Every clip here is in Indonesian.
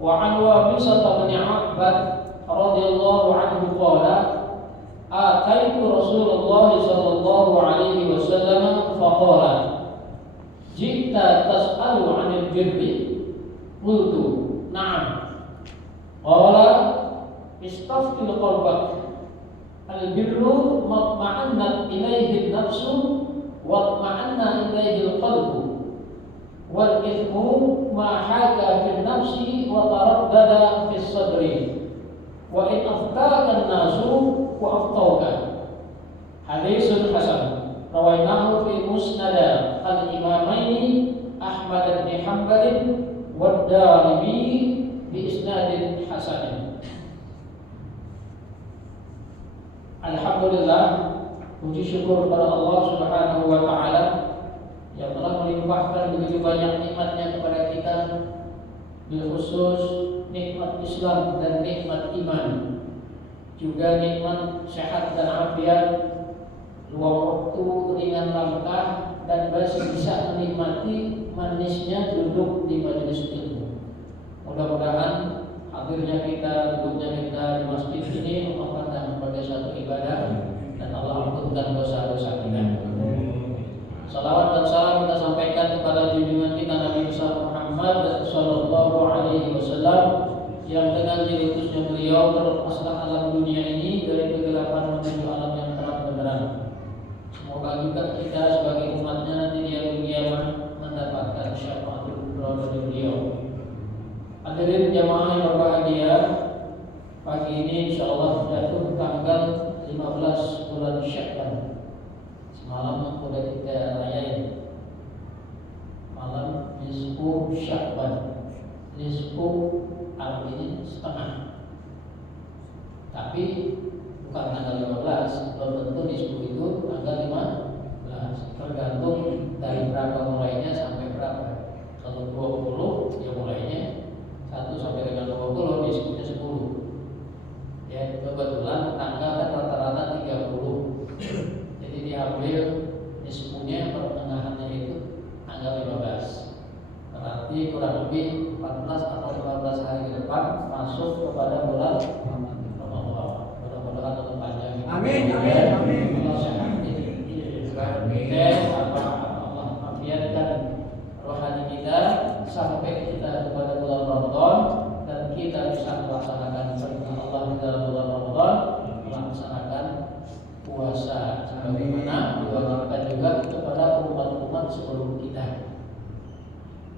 Wa an Wabisah bin Abbad radhiyallahu anhu qala ataitu Rasulullah sallallahu alaihi wasallam faqala jita tas'alu 'anil birri qultu na'am qala istaftil qalbak al-birru matma'annat ilaihi an-nafsu wa matma'anna ilaihi al-qalbu wal ithmu ma haka fi an-nafsi wa taraddada fi as-sadri wa in aftaka an-nasu wa aftauka. Hadisun hasan rawainahu fi musnad al-imamaini Ahmad bin Hanbal wa Darimi bi isnadin hasan. Alhamdulillah, puji syukur kepada Allah Subhanahu wa taala yang telah melimpahkan begitu banyak nikmatnya kepada kita, bil khusus nikmat Islam dan nikmat iman, juga nikmat sehat dan afiat, luang waktu, ringan langkah, dan masih bisa menikmati manisnya duduk di majelis ilmu. Mudah-mudahan hadirnya kita, duduknya kita di masjid ini memandang sebagai satu ibadah dan Allah ampunkan dosa-dosa kita. Salawat dan salam kita sampaikan kepada junjungan kita Nabi besar Muhammad sallallahu alaihi wasallam yang dengan diutusnya beliau terlepaslah alam dunia ini dari kegelapan menuju alam yang terang benderang. Semoga juga kita sebagai umatnya nanti di hari kiamat mendapatkan syafaatul dari beliau. Hadirin jamaah yang berbahagia, pagi ini insyaallah jatuh tanggal 15 bulan Sya'ban. Semalam sudah kita rayain malam nisfu Sya'ban. Nisfu artinya setengah, tapi bukan tanggal 15. Belum tentu nisfu itu tanggal 15, tergantung dari berapa mulainya sampai berapa. Kalau 20 ya mulainya 1 sampai dengan 20, nisfunya 10. Ya, kebetulan tanggal kan rata-rata 30. Jadi diambil nisfunya pertengahannya itu tanggal 15. Berarti kurang lebih 14 atau 15 hari ke depan masuk kepada bulan Ramadan. Mudah-mudahan tetap panjang. Amin, amin, amin. Allah sehat ini. Allah afiatkan rohani kita sampai kita kepada bulan Ramadan dan kita bisa melaksanakan perintah Allah di dalam bulan Ramadan, melaksanakan puasa sebagaimana diwajibkan juga kepada umat-umat sebelum kita.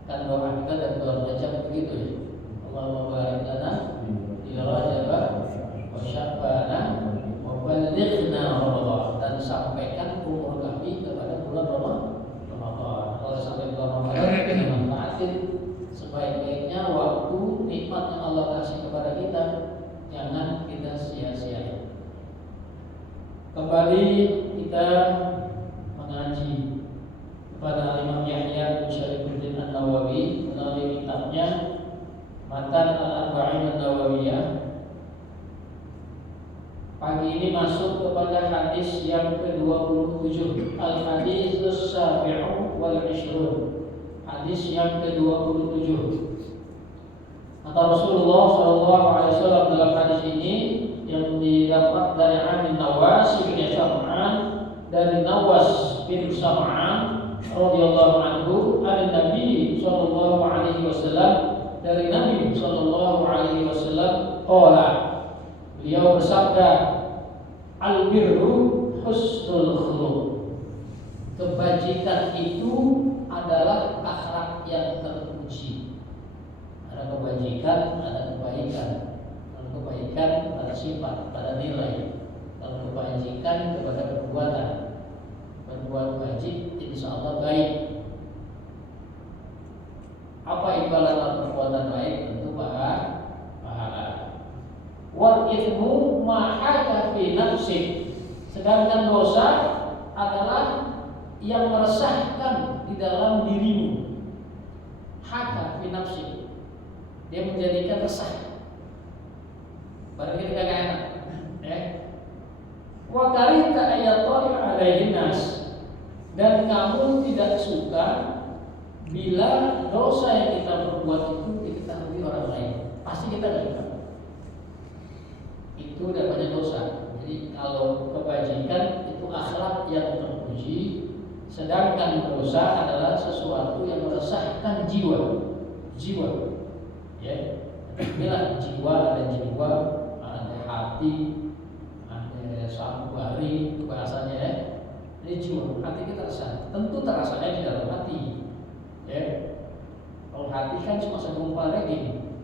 Kan doa kita dari bulan Rajab begitu ya. Allahumma barik lana fi Rajab wa Sya'ban wa ballighna Ramadan, dan sampaikan umur kami kepada bulan Ramadan. Kalau sampai bulan Ramadan kita manfaatin sebaik-baiknya waktu nikmat yang Allah kasih kepada kita, jangan kita sia-siakan. Kembali kita mengaji kepada Imam Yahya bin Syarifuddin An-Nawawi melalui kitabnya Matan Al-Arba'in An-Nawawiyah. Pagi ini masuk kepada hadis yang ke-27, Al-Hadis As-Sabi'u wal 20. Hadis yang ke-27. Kata Rasulullah SAW dalam hadis ini yang didapat dari Amin Nawas bin Sam'an, dari Nawas bin Sam'an radhiyallahu anhu, dari Nabi sallallahu alaihi wasallam, dari Nabi sallallahu alaihi wasallam qala, beliau bersabda, al-birru husnul khuluq. Kebajikan itu adalah akhlak yang terpuji. Ada kebajikan, ada kebaikan. Kalau kebaikan pada sifat, pada nilai. Kalau kebajikan kepada perbuatan, berbuat wajib, insyaallah baik. Apa imbalan perbuatan baik? Tentu pahala. Wal ithmu ma haka fi nafsik. Sedangkan dosa adalah yang meresahkan di dalam dirimu. Haka fi nafsik, dia menjadikan resah. Barang kita kagak enak, ya. Wa karihta ayatol alaihin nas, dan kamu tidak suka bila dosa yang kita perbuat itu diketahui orang lain. dosa. Jadi kalau kebajikan itu akhlak yang terpuji, sedangkan dosa adalah sesuatu yang meresahkan jiwa. Ya, inilah jiwa, ada hati, ada sanubari, itu bahasanya ya. Ini jiwa, hati kita terasa, tentu terasanya di dalam hati. Ya, kalau hati kan cuma segumpal daging.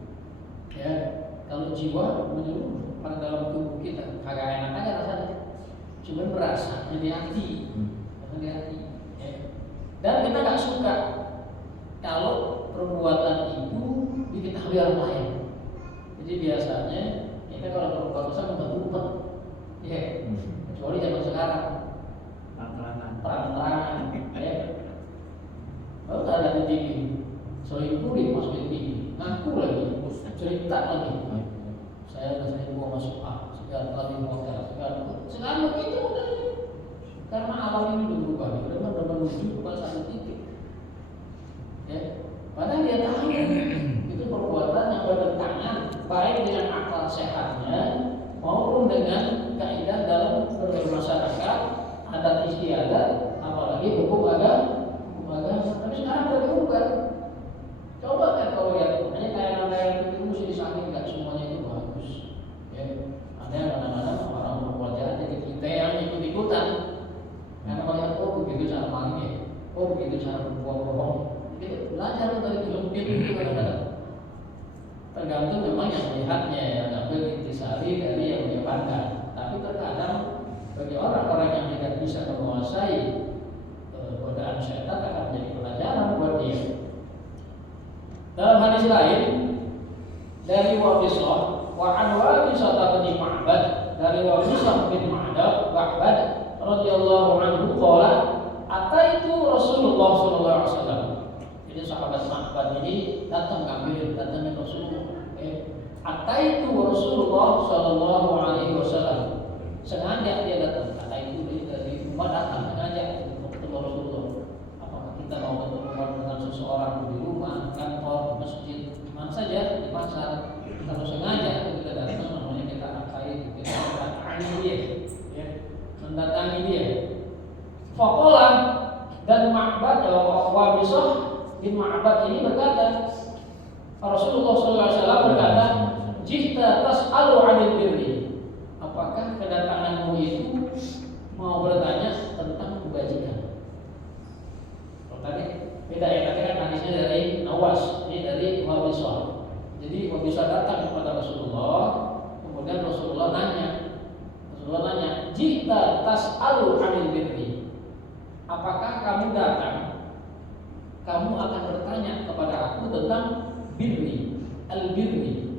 Ya, kalau jiwa menyeluruh pada dalam tubuh kita, kagak enak aja rasanya. Cuma berasa di hati, Ya. Dan kita nggak suka kalau perbuatan itu diketahui orang lain. Jadi biasanya kita kalau berbuat dosa ngumpet-ngumpet, ya, kecuali zaman sekarang, terang-terangan, ya. Kalau ada di TV, selingkuh dimasukin TV, ngaku lagi, cerita lagi. Saya udah selingkuh masuk sekian kali hotel, sekarang begitu udah. Karena alam ini udah berubah, udah menuju kepada satu titik. Ya, padahal dia tahu itu perbuatan yang bertentangan baik dengan akal sehatnya maupun dengan kaidah dalam bermasyarakat, adat istiadat, apalagi hukum agama. Tapi sekarang udah diubah. Coba kan kalau lihat, makanya kayak itu mesti disamping, nggak semuanya itu bagus. Ya, ada yang kadang-kadang orang berbuat jahat jadi kita yang ikut-ikutan. Karena melihat begitu cara malingnya, begitu cara berbohong. Jadi belajar dari film-film itu kadang-kadang. Tergantung memang yang melihatnya, yang ambil intisari dari yang dia pandang. Tapi terkadang bagi orang-orang yang tidak bisa menguasai godaan syaitan akan menjadi pelajaran buat dia. Dalam hadis lain dari Wabisah, wa an Wabisah bin Ma'bad, dari Wabisah bin Ma'bad radhiyallahu anhu qala ataitu Rasulullah sallallahu alaihi wasallam. Jadi sahabat Ma'bad ini datang ke Rasulullah. Ataitu Rasulullah sallallahu alaihi wasallam. Sengaja dia datang. Ataitu dari rumah datang sengaja untuk ketemu Rasulullah. Apakah kita mau bertemu dengan seseorang di rumah, kantor, masjid, mana saja, di pasar? Kalau sengaja kita datang, namanya kita akai, kita mendatangi dia, ya, mendatangi dia. Faqala, dan Ma'bad Wabisah bin Ma'bad ini berkata, Rasulullah SAW berkata, jika tas'alu 'anil birri, apakah kedatanganmu itu mau bertanya tentang kebajikan? Kalau tadi beda ya, tadi kan hadisnya dari Nawas, ini dari Wabisah. Jadi Wabisah datang kepada Rasulullah, kemudian Rasulullah nanya, jika tas'alu 'anil birri, apakah kamu datang, kamu akan bertanya kepada aku tentang birri, al-birri,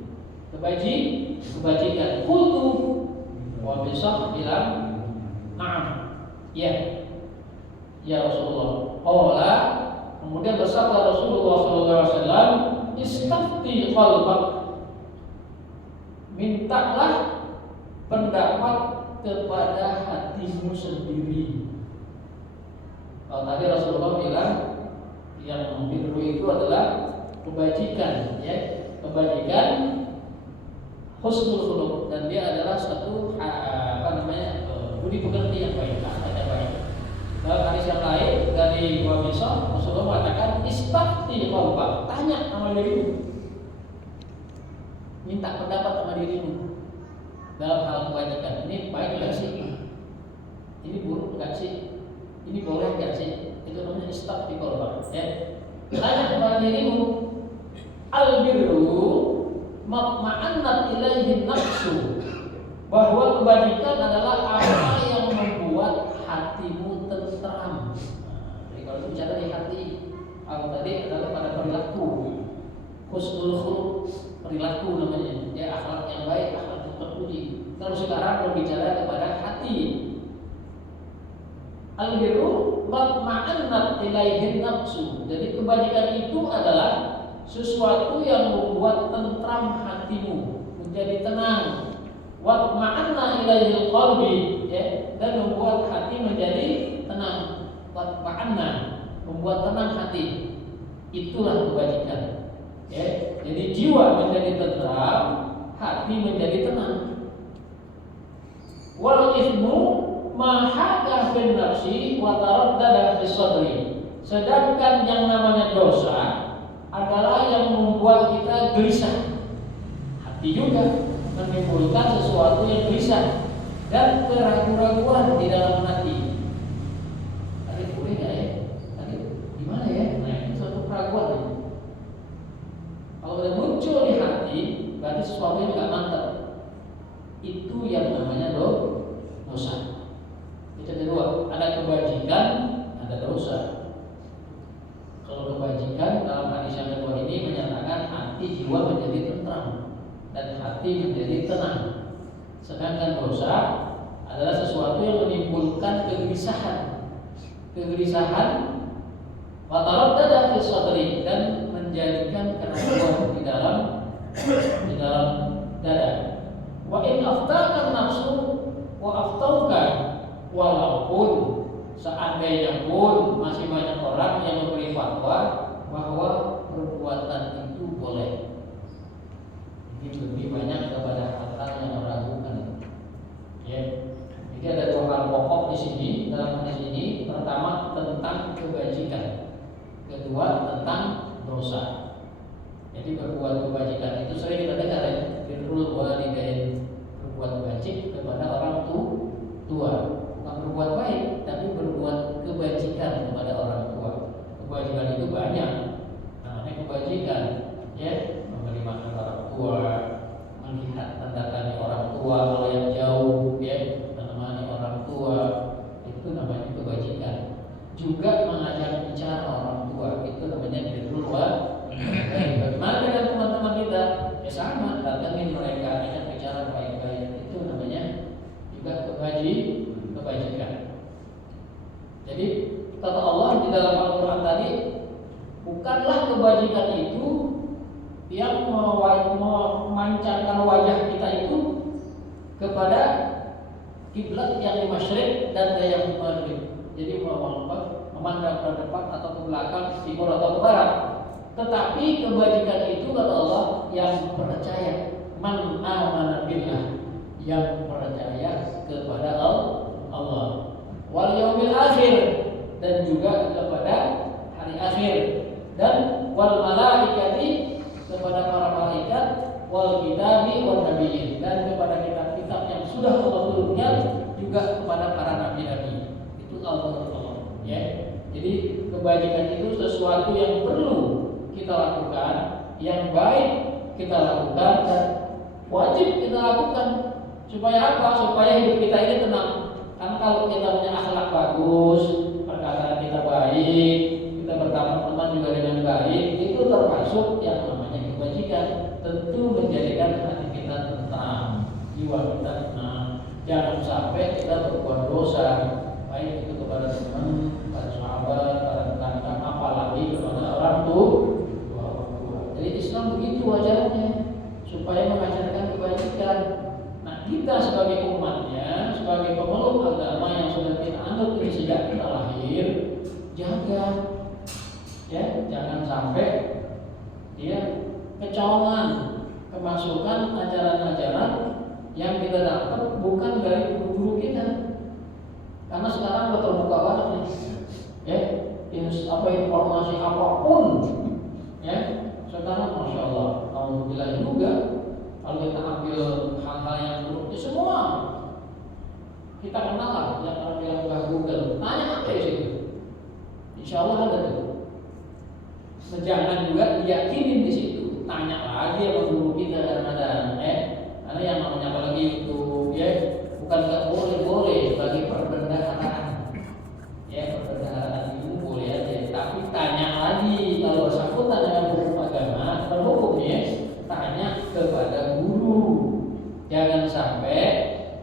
kebajikan. Qultu, Wabisah bilang, na'am, ya Rasulullah. Qala, kemudian bersabda Rasulullah SAW, istafti qalbak, mintalah pendapat kepada hatimu sendiri. Kalau tadi Rasulullah bilang yang birru itu adalah kebajikan, ya, kebajikan husnul khuluq, dan dia adalah suatu budi pekerti yang baik, akhlak yang baik. Dalam hadis yang lain dari Wabisah, Rasulullah mengatakan istafti qalbak, tanya sama dirimu, minta pendapat sama dirimu dalam hal kebajikan. Ini baik enggak sih? Ini buruk enggak sih? Ini boleh enggak sih? Itu namanya istafti qalbak, ya. Tanya kepada dirimu, al-birru matma'annat ilaihi nafsu, bahwa kebajikan adalah apa yang membuat hatimu tentram. Jadi kalau bicara di hati, kalau tadi adalah pada perilaku, husnul khuluq, perilaku namanya, ya, akhlak yang baik, akhlak yang terpuji. Kalau sekarang berbicara kepada hati, al-birru matma'annat ilaihi nafsu. Jadi kebajikan itu adalah sesuatu yang membuat tentram hatimu, menjadi tenang. Wa ma'anna ilaihil qalbi, ya, dan membuat hati menjadi tenang. Wa ma'anna, membuat tenang hati. Itulah kebajikan. Ya, jadi jiwa menjadi tentram, hati menjadi tenang. Wal ithmu ma haka fil nafsi wa taraddada fis sadri. Sedangkan yang namanya dosa adalah yang membuat kita gelisah. Hati juga menimbulkan sesuatu yang gelisah dan keraguan-raguan di dalam hati. Tadi boleh nggak ya? Tadi gimana ya? Nah, itu suatu keraguan. Kalau udah muncul di hati, berarti sesuatu yang nggak mantap. Itu yang namanya dosa. Itu kedua, ada kebajikan, ada dosa. Kalau kebajikan dalam hadis yang kedua ini menyatakan hati jiwa menjadi tentram dan hati menjadi tenang. Sedangkan dosa adalah sesuatu yang menimbulkan kegelisahan. Wa taraddada fi sadri, dan menjadikan keraguan di dalam dada. Wa in aftaka nafsu wa aftauka, walaupun seandainya pun masih banyak orang yang memberi fatwa bahwa perbuatan itu boleh. Ini lebih banyak kepada hal yang meragukan. Ya. Jadi ada dua hal pokok di sini dalam hadis ini. Pertama tentang kebajikan, kedua tentang dosa. Jadi berbuat kebajikan itu sering kita dengar ya, birrul walidain, berbuat baik kepada orang tua. Bukan berbuat baik, tapi berbuat kebajikan kepada orang tua. Kebajikan itu banyak. Namanya kebajikan, ya, memberi makan orang tua, melihat tanda-tanda orang tua kalau yang jauh, ya, menemani orang tua, itu namanya kebajikan. Juga mengajak bicara orang tua, itu namanya birrul walidain. Bagaimana dengan teman-teman kita? Ya sama, datangin mereka, ajak bicara baik-baik, itu namanya juga kebajikan. Jadi kata Allah di dalam Al-Quran tadi, bukanlah kebajikan itu yang memancarkan wajah kita itu kepada kiblat yang di masyriq dan yang maghrib. Jadi memandang ke depan atau ke belakang, timur atau ke barat. Tetapi kebajikan itu kata Allah yang percaya, man amana billah, yang percaya kepada Allah, wal yaumil akhir, dan juga kepada hari akhir, dan wal malaikati, kepada para malaikat, wal kitabi wan nabiyyin, dan kepada kitab-kitab yang sudah Allah turunkan, juga kepada para nabi-nabi. Itu Allah, ya. Jadi kebajikan itu sesuatu yang perlu kita lakukan, yang baik kita lakukan dan wajib kita lakukan. Supaya apa? Supaya hidup kita ini tenang. Karena kalau kita punya akhlak bagus, perkataan kita baik, kita berteman juga dengan baik, itu termasuk yang namanya kebajikan. Tentu menjadikan hati kita tenang, jiwa kita tenang. Jangan sampai kita berbuat dosa, baik itu kepada teman, kepada sahabat, kepada tetangga, apalagi kepada orang tua. Jadi Islam begitu ajarannya, supaya mengajarkan kebajikan. Nah, kita sebagai umatnya, sebagai pemeluk agama yang sudah kita anut ini sejak kita lahir, jaga, ya, jangan sampai dia kecolongan, kemasukan ajaran-ajaran yang kita dapat bukan dari guru kita. Karena sekarang udah terbuka banget nih, ya, informasi apapun, ya. Sekarang Masya Allah, alhamdulillah juga kalau kita ambil hal-hal yang buruk itu semua kita kenal lah, yang orang bilang buka Google, tanya apa di situ, Insya Allah ada tuh. Jangan juga diyakinin di situ, tanya lagi sama guru kita kadang-kadang, karena yang namanya apalagi YouTube, ya, bukan nggak boleh sebagai perbendaharaan, ya, perbendaharaan itu boleh aja, tapi tanya lagi kalau bersangkutan dengan hukum agama, berhukumnya tanya kepada guru. Jangan sampai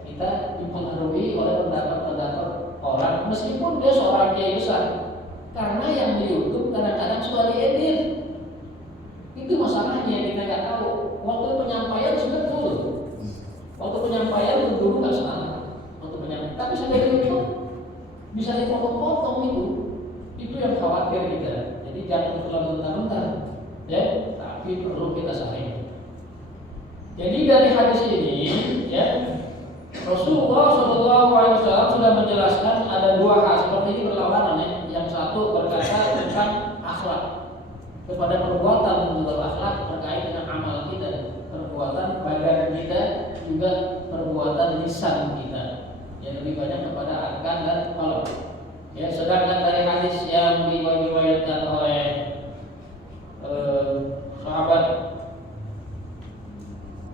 kita dipengaruhi oleh pendapat-pendapat orang meskipun dia seorang kiai besar. Karena yang di YouTube kadang-kadang suka diedit. Itu masalahnya, kita nggak tahu. Waktu penyampaian sudah betul. Waktu penyampaian guru nggak salah. Waktu penyampaian, tapi sampai di YouTube bisa dipotong-potong itu. Itu yang khawatir kita. Jadi jangan terlalu bentar-bentar, ya. Tapi perlu kita saring. Jadi dari hadis ini, ya, Rasulullah SAW sudah menjelaskan ada dua hal seperti ini berlawanan ya. Yang satu berkata tentang akhlak, kepada perbuatan menurut akhlak terkait dengan amal kita, perbuatan badan kita, juga perbuatan lisan kita. Yang lebih banyak kepada arkan dan qalb. Ya, sedangkan dari hadis yang diriwayatkan oleh sahabat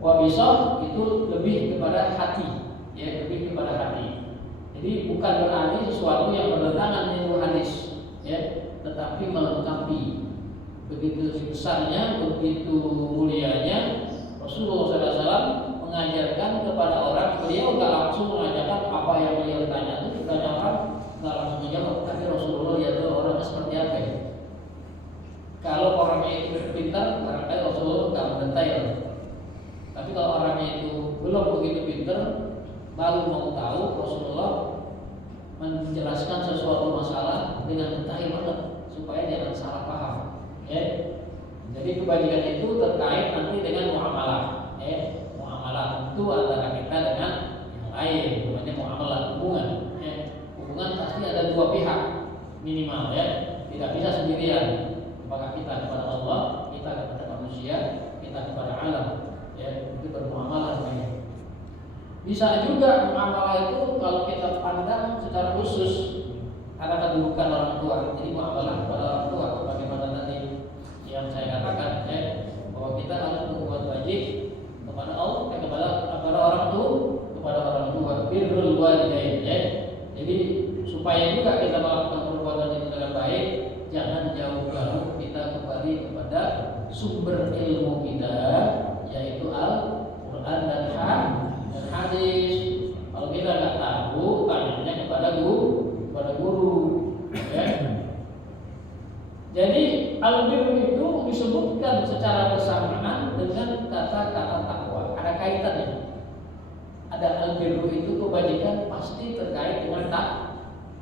Wabisah itu lebih kepada hati, ya, lebih kepada hati. Jadi bukan berarti sesuatu yang bertentangan dengan hadis, ya, tetapi melengkapi. Begitu besarnya, begitu mulianya Rasulullah SAW mengajarkan kepada orang. Beliau nggak langsung mengajarkan apa yang beliau tanya itu, ditanya orang nggak langsung menjawab. Tapi Rasulullah lihat orangnya seperti apa ya. Kalau orangnya itu pintar, barangkali Rasulullah nggak mendetail. Tapi kalau orangnya itu belum begitu pintar, baru mau tahu, Rasulullah menjelaskan sesuatu masalah dengan detail banget supaya jangan salah paham. Ya. Jadi kebajikan itu terkait nanti dengan muamalah. Ya. Muamalah itu antara kita dengan yang lain, namanya muamalah hubungan. Ya. Hubungan pasti ada dua pihak minimal, ya. Tidak bisa sendirian. Apakah kita kepada Allah, kita kepada manusia, kita kepada alam. Ya, itu bermuamalah namanya. Bisa juga muamalah itu kalau kita pandang secara khusus ada kedudukan orang tua. Jadi muamalah kepada orang tua, bagaimana tadi yang saya katakan, ya, bahwa kita harus berbuat wajib kepada Allah, kepada orang tua, kepada orang tua, birrul walidain, ya. Jadi supaya juga kita melakukan perbuatan itu dengan baik, jangan jauh-jauh kita kembali kepada sumber ilmu kita, yaitu Al-Quran dan hadis. Kalau kita nggak tahu, tanya kepada guru. Ya. Jadi al-birru itu disebutkan secara bersamaan dengan kata-kata takwa. Ada kaitannya. Ada al-birru itu kebajikan pasti terkait dengan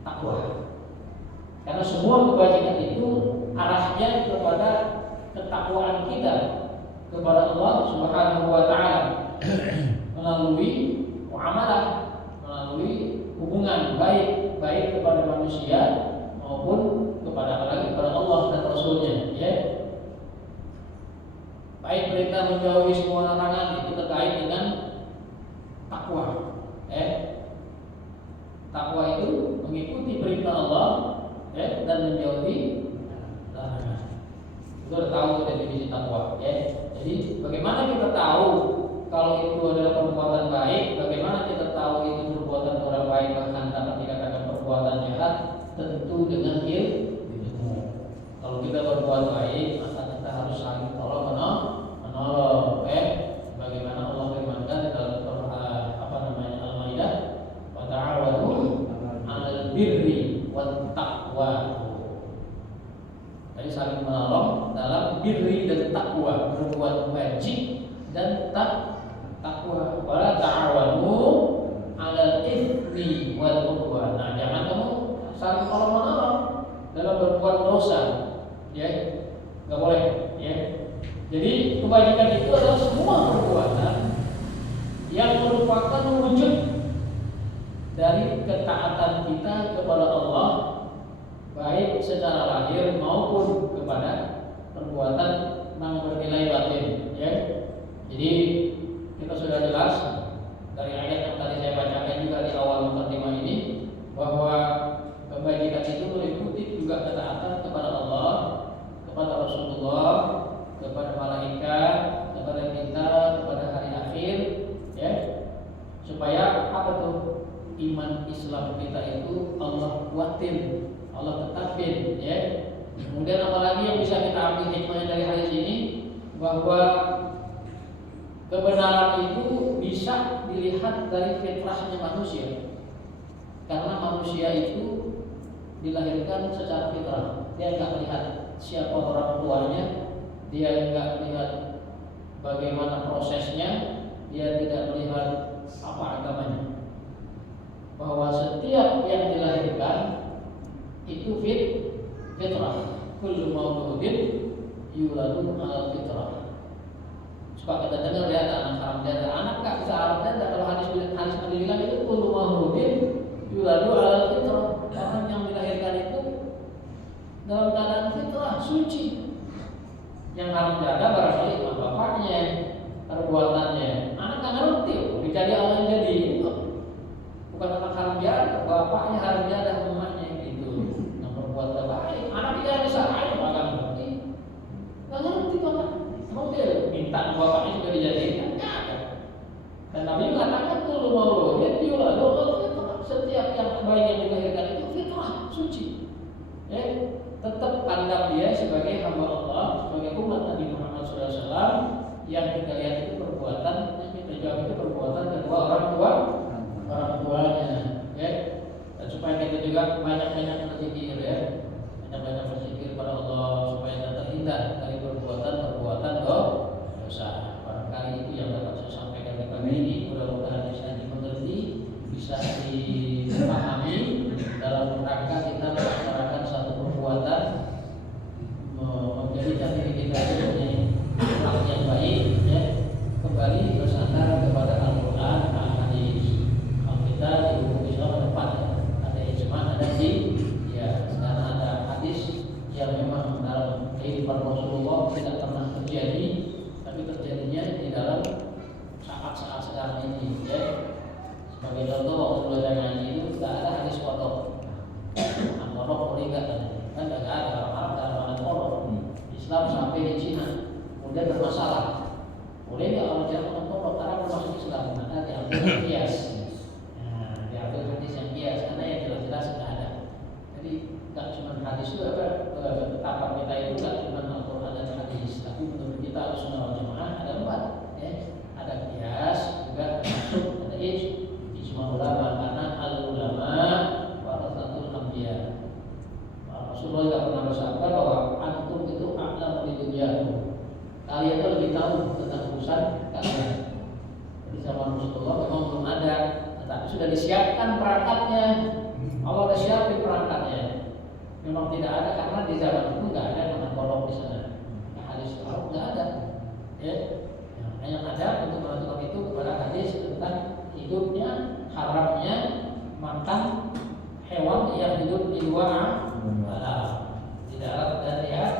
takwa. Karena semua kebajikan itu arahnya kepada ketakwaan kita kepada Allah Subhanahu wa taala melalui muamalah, melalui hubungan baik kepada manusia maupun kepada Allah dan Rasulnya, ya. Baik perintah menjauhi semua larangan itu terkait dengan takwa. Takwa itu mengikuti perintah Allah, ya, dan menjauhi larangan. Itu udah tahu definisi takwa, ya. Jadi bagaimana kita tahu kalau itu adalah perbuatan baik? Bagaimana kita tahu itu perbuatan orang baik bahkan dapat dikatakan perbuatan jahat? Tentu dengan ilmu. Kalau kita berbuat baik, maka kita harus saling tolong menolong. Bagaimana Allah firmankan di dalam Al-Maidah, wa ta'awanu 'alal birri wat taqwa. Jadi saling menolong dalam birri dan takwa, berbuat wajib dan takwa. Wala ta'awanu 'alal itsmi wal 'udwan. Nah, jangan kamu saling tolong-menolong dalam berbuat dosa, ya. Enggak boleh, ya. Jadi kebajikan itu adalah semua perbuatan yang merupakan wujud dari ketaatan kita kepada Allah, baik secara lahir maupun kepada perbuatan yang bernilai batin, ya. Jadi kita sudah jelas dari ayat yang tadi saya bacakan juga di awal mukadimah ini bahwa kebajikan itu meliputi juga ketaatan kepada Allah, kepada Rasulullah, kepada malaikat, kepada kita, kepada hari akhir, ya. Supaya apa tuh? Iman Islam kita itu Allah kuatin, Allah tetapin, ya. Kemudian apalagi yang bisa kita ambil hikmahnya dari hadis ini, bahwa kebenaran itu bisa dilihat dari fitrahnya manusia. Karena manusia itu dilahirkan secara fitrah. Dia enggak melihat siapa orang tuanya, dia enggak melihat bagaimana prosesnya, dia tidak melihat apa agamanya. Bahwa setiap yang dilahirkan itu fitrah. Kullu mauludin yuladu 'alal fitrah. Suka kita dengar ya anak haram jadah. Anak nggak bisa haram jadah. Kalau hadis Nabi bilang itu kullu mauludin yuladu alal fitrah. Orang yang dilahirkan itu dalam keadaan fitrah suci. Yang haram jadah barangkali bapaknya, perbuatannya. Anak nggak ngerti, jadi Allah yang jadi itu. Bukan anak haram jadah, bapaknya haram jadah, mamanya gitu. Yang berbuat baik, anak tidak bisa ayo nggak ngerti bapak. Emang dia minta bapaknya juga dijadikan? Nggak ada. Dan Nabi mengatakan kullu mauludin yuladu alal fitrah. Setiap yang baik yang dilahirkan itu fitrah, suci. Tetap anggap dia sebagai hamba Allah, sebagai umat Nabi Muhammad SAW. Yang kita lihat itu perbuatan, yang kita jawab itu perbuatan kedua orang tuanya. Dan supaya kita juga banyak-banyak berzikir banyak-banyak berzikir pada Allah supaya kita terhindar dari perbuatan dosa. Barangkali itu yang dapat saya sampaikan di pagi ini. Mudah-mudahan bisa dimengerti, bisa dipahami dalam rangka kita melaksanakan satu perbuatan menjadikan diri kita menjadi orang yang baik, kembali bersandar kepada Al-Quran, Al-Hadis. Kalau kita di hukum Islam depan ada ijma, ada karena ada hadis yang memang dalam kehidupan Rasulullah tidak pernah terjadi, tapi terjadinya di dalam saat-saat sekarang ini. Sebagai contoh, waktu belajar ngaji itu tidak ada hadis kodok, kodok boleh nggak? Kan tidak ada orang-orang dalam mana kodok. Islam sampai di Cina, kemudian bermasalah. Boleh nggak orang Cina makan kodok? Karena bermasuk Islam, maka diambil kias. Diambil hadis yang kias, karena yang jelas-jelas tidak ada. Jadi nggak cuma hadis itu tapak kita itu nggak cuma Al-Quran dan hadis, tapi menurut kita Ahlussunnah wal Jamaah ada 4. Ada kias, juga termasuk ada ijma ulama, karena al-ulama warasatul anbiya. Rasulullah tidak pernah bersabda bahwa antum itu a'lamu di dunia. Kalian itu lebih tahu tentang urusan kalian. Jadi zaman Rasulullah memang belum ada, tetapi sudah disiapkan perangkatnya. Allah sudah siapin perangkatnya. Memang tidak ada karena di zaman itu nggak ada makan kolok di sana. Hadis kolok nggak ada. Yang ada untuk menentukan itu kepada hadis tentang hidupnya, haramnya makan hewan yang hidup di luar alam, di darat dan di air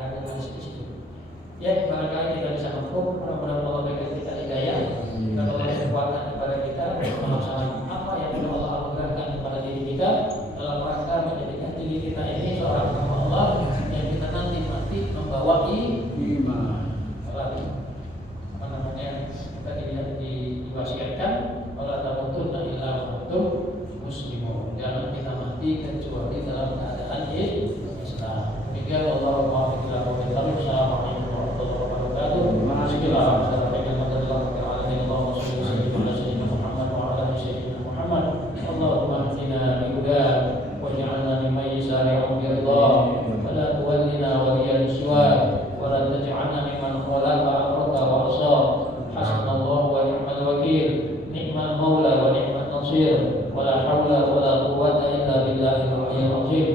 ada hadis di situ. Barangkali kita bisa mampu, mudah-mudahan Allah berikan kita hidayah dan Allah kekuatan kepada kita melaksanakan apa yang Allah anugerahkan kepada diri kita dalam rangka menjadikan diri kita ini seorang hamba Allah yang kita nanti mati membawa iman. Kita diwasiatkan wala tamutunna illa wa antum muslimun. Jangan kita mati kecuali dalam keadaan Islam. Demikian Allah Assalamualaikum warahmatullahi wabarakatuh. Allahumma hdina bihuda waj'alna mimman yusari'u bi ridha wa la tuwallina waliyan siwa wa la taj'alna mimman khalafa amraka wa asa. Hasbunallahu wa ni'mal wakil, ni'mal maula wa ni'mal nasir, wa la haula wa la quwwata illa billahil aliyyil azim.